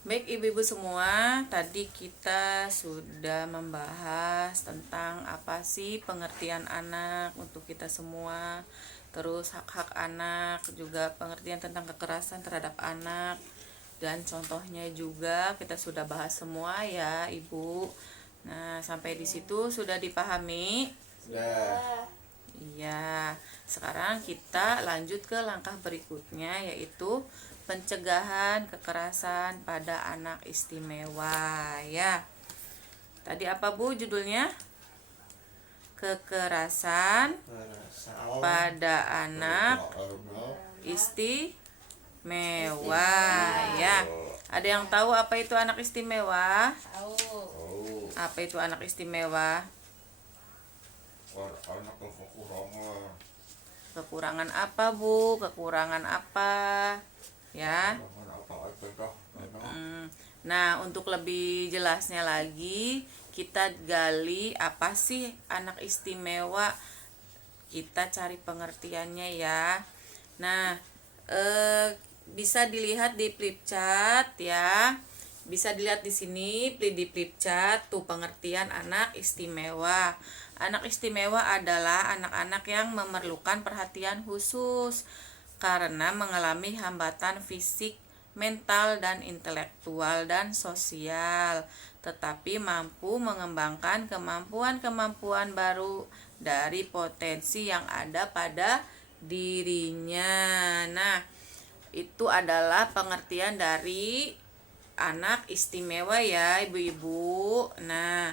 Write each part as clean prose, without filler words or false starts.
Baik ibu-ibu semua, tadi kita sudah membahas tentang apa sih pengertian anak untuk kita semua. Terus hak-hak anak, juga pengertian tentang kekerasan terhadap anak. Dan contohnya juga kita sudah bahas semua ya ibu. Nah, sampai di situ sudah dipahami? Sudah. Iya, sekarang kita lanjut ke langkah berikutnya, yaitu pencegahan kekerasan pada anak istimewa ya. Tadi apa Bu judulnya? Kekerasan pada anak istimewa ya. Ada yang tahu apa itu anak istimewa? Tahu. Apa itu anak istimewa? Anak yang kekurangan. Kekurangan apa Bu? Kekurangan apa? Ya. Kekurangan apa aja dah. Nah, untuk lebih jelasnya lagi, kita gali apa sih anak istimewa. Kita cari pengertiannya ya. Nah, bisa dilihat di flip chart ya. Bisa dilihat di sini di flip chart tuh pengertian anak istimewa. Anak istimewa adalah anak-anak yang memerlukan perhatian khusus karena mengalami hambatan fisik, mental, dan intelektual dan sosial, tetapi mampu mengembangkan kemampuan-kemampuan baru dari potensi yang ada pada dirinya. Nah, itu adalah pengertian dari anak istimewa ya ibu-ibu. Nah,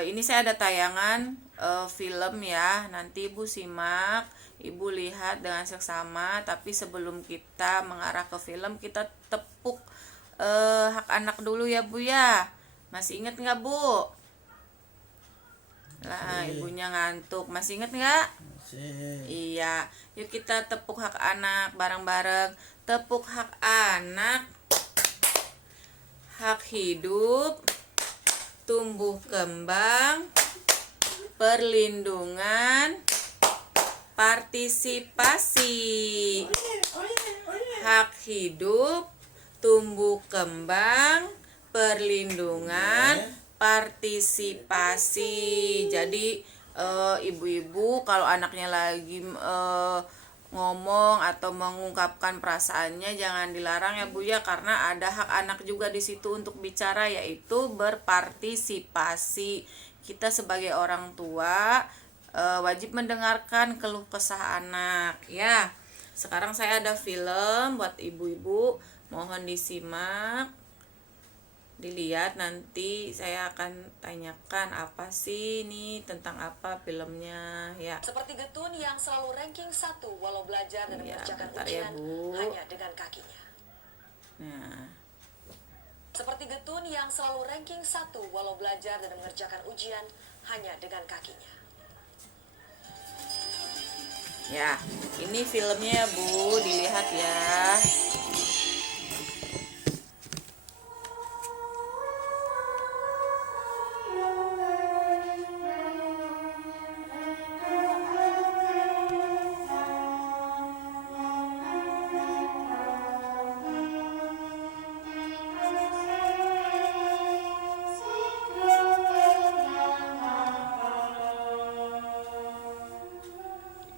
ini saya ada tayangan film ya, nanti ibu simak, ibu lihat dengan seksama. Tapi sebelum kita mengarah ke film, kita tepuk hak anak dulu ya Bu ya. Masih inget nggak Bu? Lah ibunya ngantuk, masih inget nggak? Masih. Iya, yuk kita tepuk hak anak bareng-bareng. Tepuk hak anak, hak hidup, tumbuh kembang, perlindungan, partisipasi. Hak hidup, tumbuh kembang, perlindungan, partisipasi. Jadi ibu-ibu kalau anaknya lagi ngomong atau mengungkapkan perasaannya jangan dilarang ya Bu ya, karena ada hak anak juga di situ untuk bicara, yaitu berpartisipasi. Kita sebagai orang tua wajib mendengarkan keluh kesah anak ya. Sekarang saya ada film buat ibu-ibu, mohon disimak, dilihat, nanti saya akan tanyakan apa sih ini, tentang apa filmnya ya. Seperti Getun yang selalu ranking 1 walau belajar dan Ya, mengerjakan bentar ya, ujian Bu. hanya dengan kakinya. Nah, Seperti Getun yang selalu ranking 1 walau belajar dan mengerjakan ujian hanya dengan kakinya. ya, ini filmnya ya Bu, dilihat ya.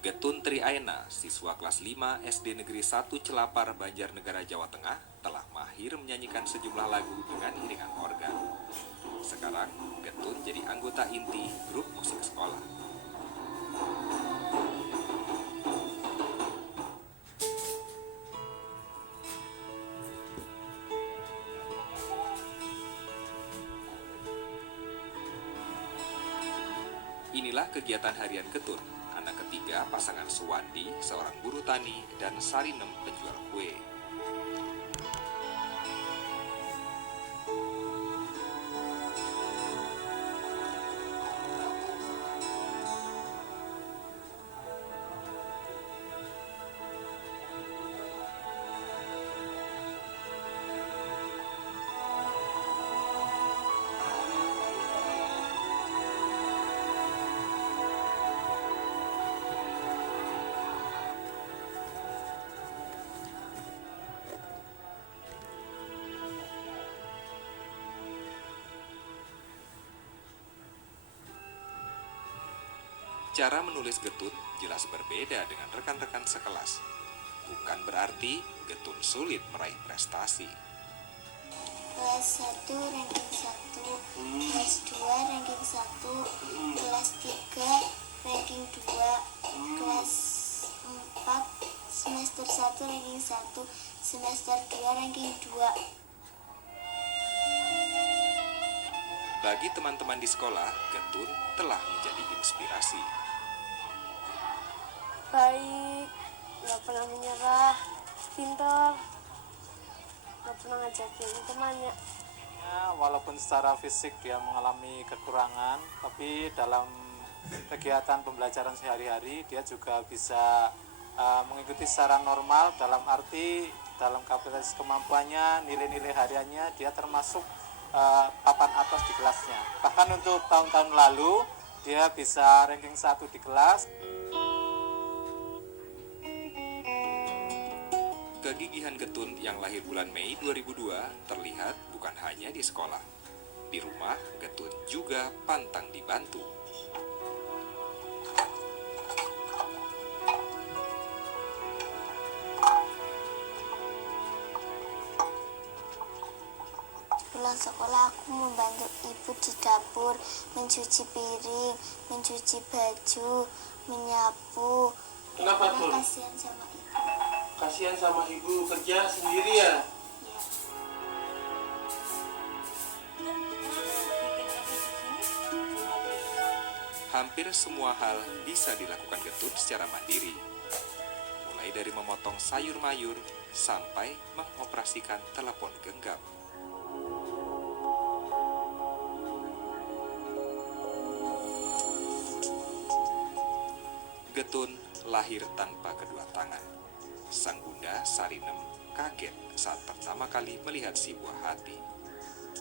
Getun Triaena, siswa kelas 5 SD Negeri 1 Celapar, Banjarnegara, Jawa Tengah, telah mahir menyanyikan sejumlah lagu dengan iringan organ. Sekarang, Getun jadi anggota inti grup musik sekolah. Inilah kegiatan harian Getun, anak ketiga pasangan Suwandi, seorang buruh tani, dan Sarinem, penjual kue. Cara menulis Getun jelas berbeda dengan rekan-rekan sekelas. Bukan berarti Getun sulit meraih prestasi. Kelas 1 ranking 1, kelas 2 ranking 1, kelas 3 ranking 2, kelas 4 semester 1 ranking 1, semester 2 ranking 2. Bagi teman-teman di sekolah, Getun telah menjadi inspirasi. Baik, nggak pernah menyerah, pintar, nggak pernah ngajakin temannya. Walaupun secara fisik dia mengalami kekurangan, tapi dalam kegiatan pembelajaran sehari-hari dia juga bisa mengikuti secara normal, dalam arti dalam kapasitas kemampuannya, nilai-nilai hariannya dia termasuk papan atas di kelasnya. Bahkan untuk tahun-tahun lalu dia bisa ranking 1 di kelas. Kegigihan Getun yang lahir bulan Mei 2002 terlihat bukan hanya di sekolah. Di rumah, Getun juga pantang dibantu. Pulang sekolah aku membantu ibu di dapur, mencuci piring, mencuci baju, menyapu. Kenapa tuh? Karena kasihan sama ibu. Kasihan sama ibu kerja sendiri ya? Ya. Hampir semua hal bisa dilakukan Getun secara mandiri. Mulai dari memotong sayur mayur sampai mengoperasikan telepon genggam. Getun lahir tanpa kedua tangan. Sang bunda Sarinem kaget saat pertama kali melihat si buah hati.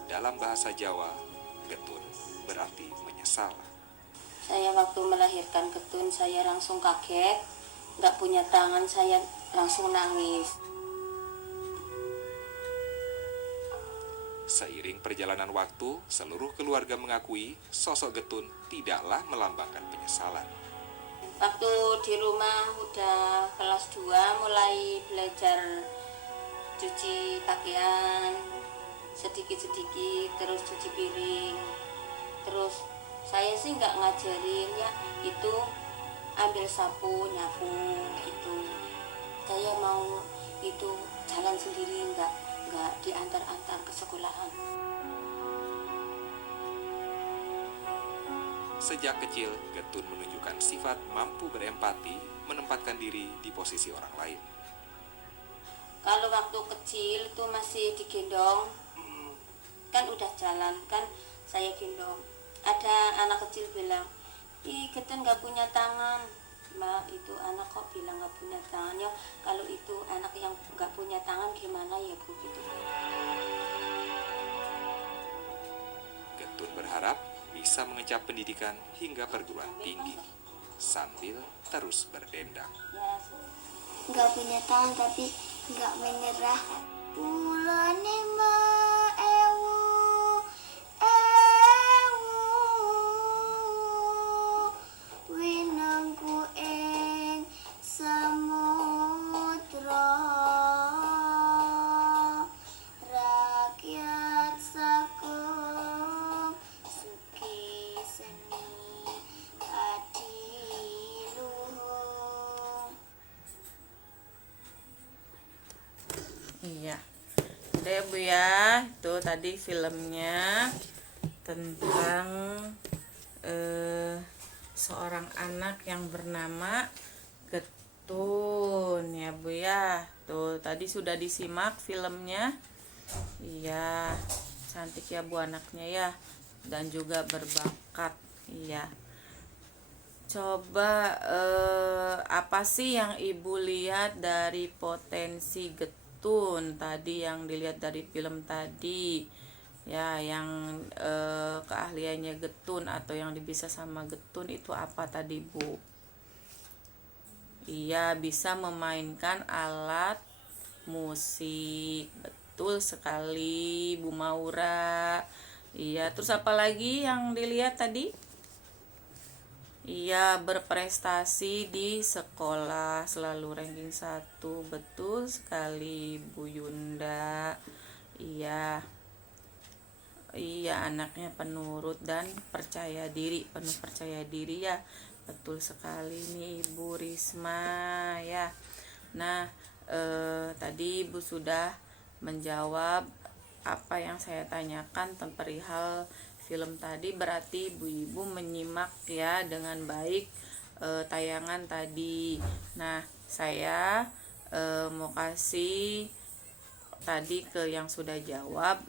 Dalam bahasa Jawa, Getun berarti menyesal. Saya waktu melahirkan Getun saya langsung kaget, nggak punya tangan, saya langsung nangis. Seiring perjalanan waktu, seluruh keluarga mengakui sosok Getun tidaklah melambangkan penyesalan. Waktu di rumah udah kelas 2 mulai belajar cuci pakaian sedikit-sedikit, terus cuci piring. Terus saya sih nggak ngajarin ya, itu ambil sapu, nyapu gitu. Saya mau itu jalan sendiri, nggak diantar-antar ke sekolahan. Sejak kecil, Getun menunjukkan sifat mampu berempati, menempatkan diri di posisi orang lain. Kalau waktu kecil itu masih digendong, kan udah jalan, kan saya gendong. Ada anak kecil bilang, ih Getun gak punya tangan. Mbak, itu anak kok bilang gak punya tangan ya? Kalau itu anak yang gak punya tangan gimana ya Bu gitu. Getun berharap bisa mengecap pendidikan hingga perguruan tinggi, sambil terus berdendang. Nggak punya tangan tapi nggak menyerah. Ulane ma ewu, winangku ing samudra. Rakyat sakung suki seni adiluhung. Iya. Udah ya Bu ya. Itu tadi filmnya tentang seorang anak yang bernama Getun ya Bu ya. Tuh tadi sudah disimak filmnya. Iya, cantik ya Bu anaknya ya. Dan juga berbakat. Iya. Coba apa sih yang Ibu lihat dari potensi Getun tadi yang dilihat dari film tadi? Ya, yang keahliannya Getun atau yang bisa sama Getun itu apa tadi Bu? Iya, bisa memainkan alat musik. Betul sekali Bu Maura. Iya, terus apa lagi yang dilihat tadi? Iya, berprestasi di sekolah, selalu ranking 1. Betul sekali, Bu Yunda. Iya. Iya, anaknya penurut dan percaya diri, penuh percaya diri ya. Betul sekali nih Ibu Risma ya. Nah, tadi Ibu sudah menjawab apa yang saya tanyakan tentang perihal film tadi, berarti ibu-ibu menyimak ya dengan baik tayangan tadi. Nah, saya mau kasih tadi ke yang sudah jawab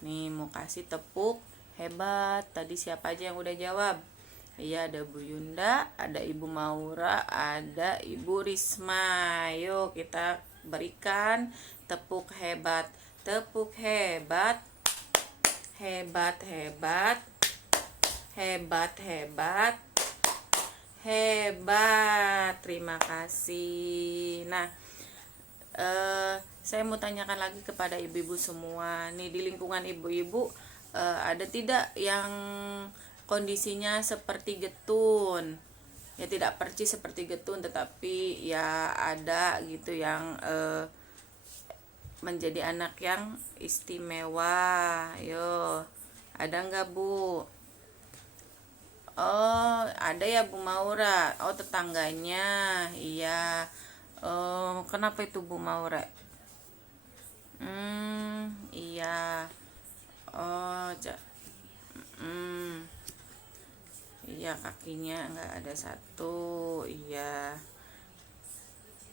nih, mau kasih tepuk hebat. Tadi siapa aja yang udah jawab? Iya, ada Bu Yunda, ada Ibu Maura, ada Ibu Risma. Yuk kita berikan tepuk hebat. Tepuk hebat. Hebat, hebat. Hebat, hebat. Hebat. Terima kasih. Nah, saya mau tanyakan lagi kepada ibu-ibu semua. Nih, di lingkungan ibu-ibu ada tidak yang kondisinya seperti Getun? Ya, tidak percis seperti Getun, tetapi ya ada gitu yang menjadi anak yang istimewa. Yo, ada nggak Bu? Oh, ada ya Bu Maura. Oh, tetangganya. Iya. Kenapa itu Bu Maura? Iya. Oh, iya, kakinya nggak ada satu. Iya.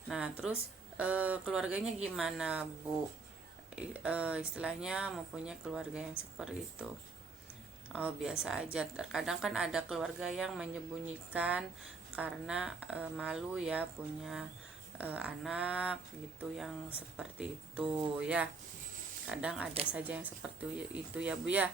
Nah, terus keluarganya gimana Bu? Istilahnya mempunyai keluarga yang seperti itu. Oh, biasa aja. Terkadang kan ada keluarga yang menyembunyikan karena malu ya punya anak gitu yang seperti itu ya. Kadang ada saja yang seperti itu ya Bu ya.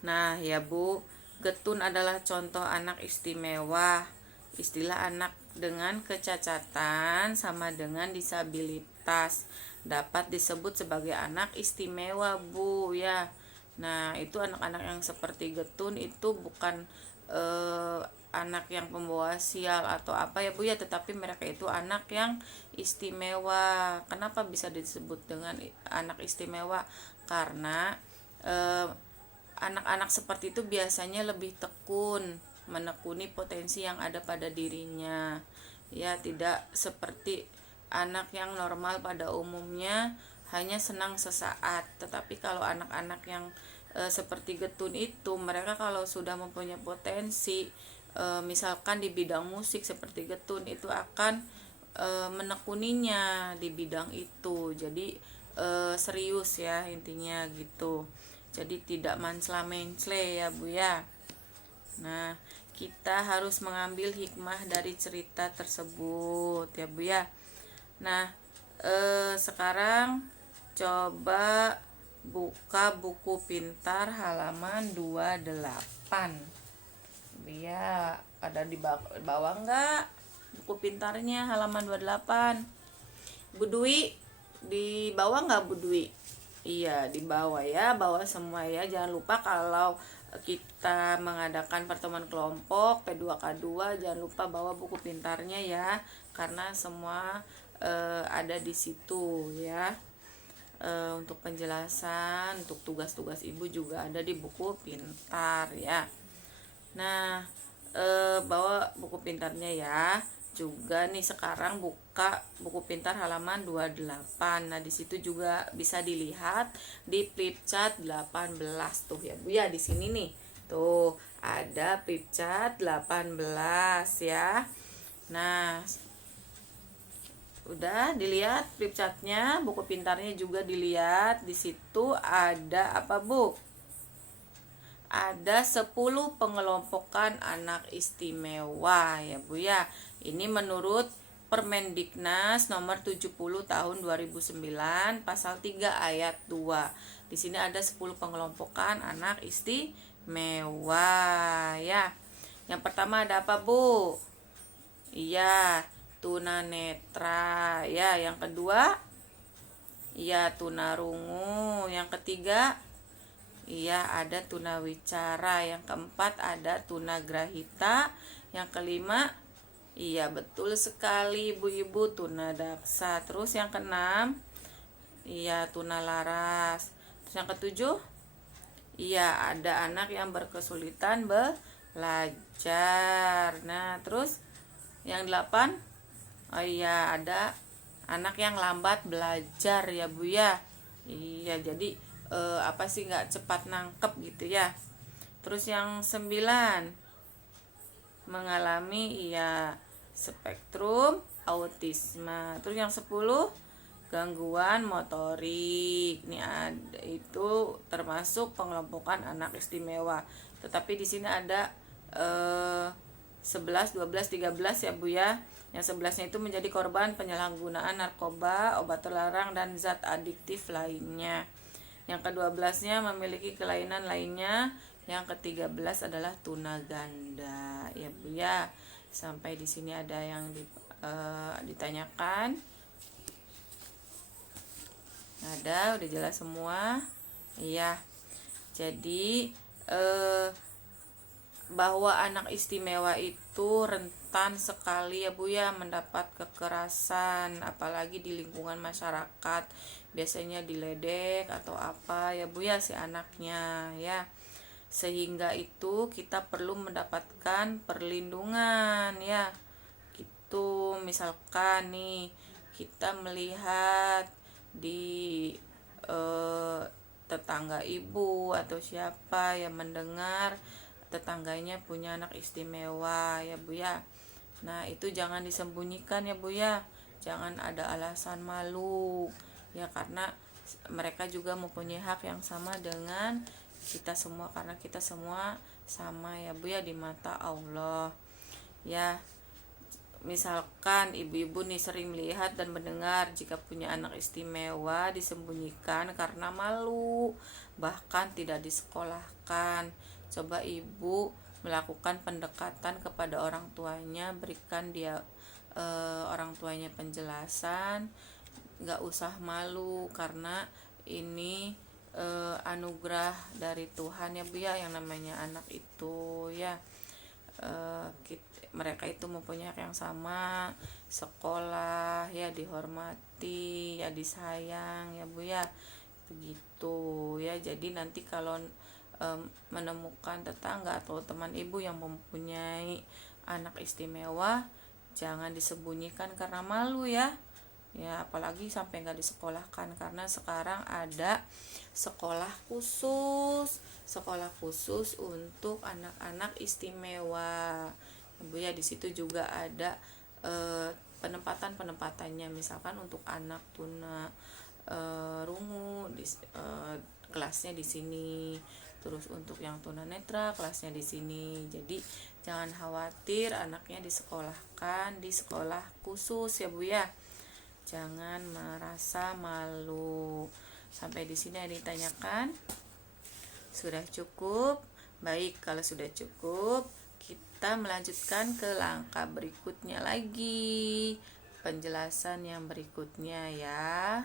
Nah ya Bu, Getun adalah contoh anak istimewa. Istilah anak dengan kecacatan sama dengan disabilitas dapat disebut sebagai anak istimewa Bu ya. Nah, itu anak-anak yang seperti Getun itu bukan anak yang pembawa sial atau apa ya Bu ya, tetapi mereka itu anak yang istimewa. Kenapa bisa disebut dengan anak istimewa? Karena anak-anak seperti itu biasanya lebih tekun, menekuni potensi yang ada pada dirinya. Ya, tidak seperti anak yang normal pada umumnya hanya senang sesaat. Tetapi kalau anak-anak yang seperti Getun itu, mereka kalau sudah mempunyai potensi, misalkan di bidang musik seperti Getun, itu akan menekuninya di bidang itu. Jadi serius ya intinya gitu. Jadi tidak mansla-mensle ya Bu ya. Nah, kita harus mengambil hikmah dari cerita tersebut ya Bu ya. Nah, sekarang coba buka buku pintar halaman 28. Ya, ada di bawah enggak buku pintarnya halaman 28? Bu Dwi, di bawah enggak Bu Dwi? Iya, di bawah ya, bawah semua ya. Jangan lupa kalau kita mengadakan pertemuan kelompok P2K2, jangan lupa bawa buku pintarnya ya, karena semua ada di situ ya. Untuk penjelasan, untuk tugas-tugas ibu juga ada di buku pintar ya. Nah, bawa buku pintarnya ya. Juga nih sekarang buka buku pintar halaman 28. Nah, di situ juga bisa dilihat di flip chart 18 tuh ya Bu ya, di sini nih. Tuh, ada flip chart 18 ya. Nah, udah dilihat flip chartnya, buku pintarnya juga dilihat. Di situ ada apa Bu? Ada 10 pengelompokan anak istimewa ya Bu ya. Ini menurut Permendiknas nomor 70 tahun 2009 pasal 3 ayat 2. Di sini ada 10 pengelompokan anak istimewa ya. Yang pertama ada apa Bu? Iya, tunanetra ya. Yang kedua, iya, tunarungu. Yang ketiga, Iya, ada tunawicara. Yang keempat ada tunagrahita. Yang kelima, iya betul sekali ibu-ibu, tunadaksa. Terus yang keenam, iya tunalaras. Terus yang ketujuh, iya ada anak yang berkesulitan belajar. Nah, terus yang delapan, oh iya ada anak yang lambat belajar ya Bu ya. Iya, jadi apa sih, nggak cepat nangkep gitu ya. Terus yang 9, mengalami iya spektrum autisme. Terus yang 10, gangguan motorik. Ini ada, itu termasuk pengelompokan anak istimewa. Tetapi di sini ada 11, 12, 13 ya Bu ya. Yang 11-nya itu menjadi korban penyalahgunaan narkoba, obat terlarang dan zat adiktif lainnya. Yang ke-12-nya memiliki kelainan lainnya. Yang ke-13 adalah tunaganda ya Bu ya. Sampai di sini ada yang ditanyakan. Ada, udah jelas semua. Iya. Jadi bahwa anak istimewa itu rentan sekali ya Bu ya mendapat kekerasan, apalagi di lingkungan masyarakat, biasanya diledek atau apa ya Bu ya si anaknya ya. Sehingga itu kita perlu mendapatkan perlindungan ya. Gitu, misalkan nih kita melihat di tetangga ibu atau siapa yang mendengar tetangganya punya anak istimewa ya Bu ya. Nah, itu jangan disembunyikan ya Bu ya. Jangan ada alasan malu ya, karena mereka juga mempunyai hak yang sama dengan kita semua, karena kita semua sama ya Bu ya di mata Allah. Ya, misalkan ibu-ibu nih sering melihat dan mendengar jika punya anak istimewa disembunyikan karena malu, bahkan tidak disekolahkan. Coba ibu melakukan pendekatan kepada orang tuanya, berikan dia orang tuanya penjelasan, nggak usah malu, karena ini anugerah dari Tuhan ya Bu ya, yang namanya anak itu ya. Mereka itu mempunyai hak yang sama, sekolah ya, dihormati ya, disayang ya Bu ya, begitu ya. Jadi nanti kalau menemukan tetangga atau teman ibu yang mempunyai anak istimewa, jangan disembunyikan karena malu ya. Ya, apalagi sampai nggak disekolahkan, karena sekarang ada sekolah khusus untuk anak-anak istimewa. Bu ya, di situ juga ada penempatannya, misalkan untuk anak tuna rungu kelasnya di sini, terus untuk yang tunanetra kelasnya di sini. Jadi jangan khawatir anaknya disekolahkan di sekolah khusus ya Bu ya. Jangan merasa malu. Sampai di sini ada ditanyakan? Sudah cukup? Baik, kalau sudah cukup, kita melanjutkan ke langkah berikutnya lagi. Penjelasan yang berikutnya ya.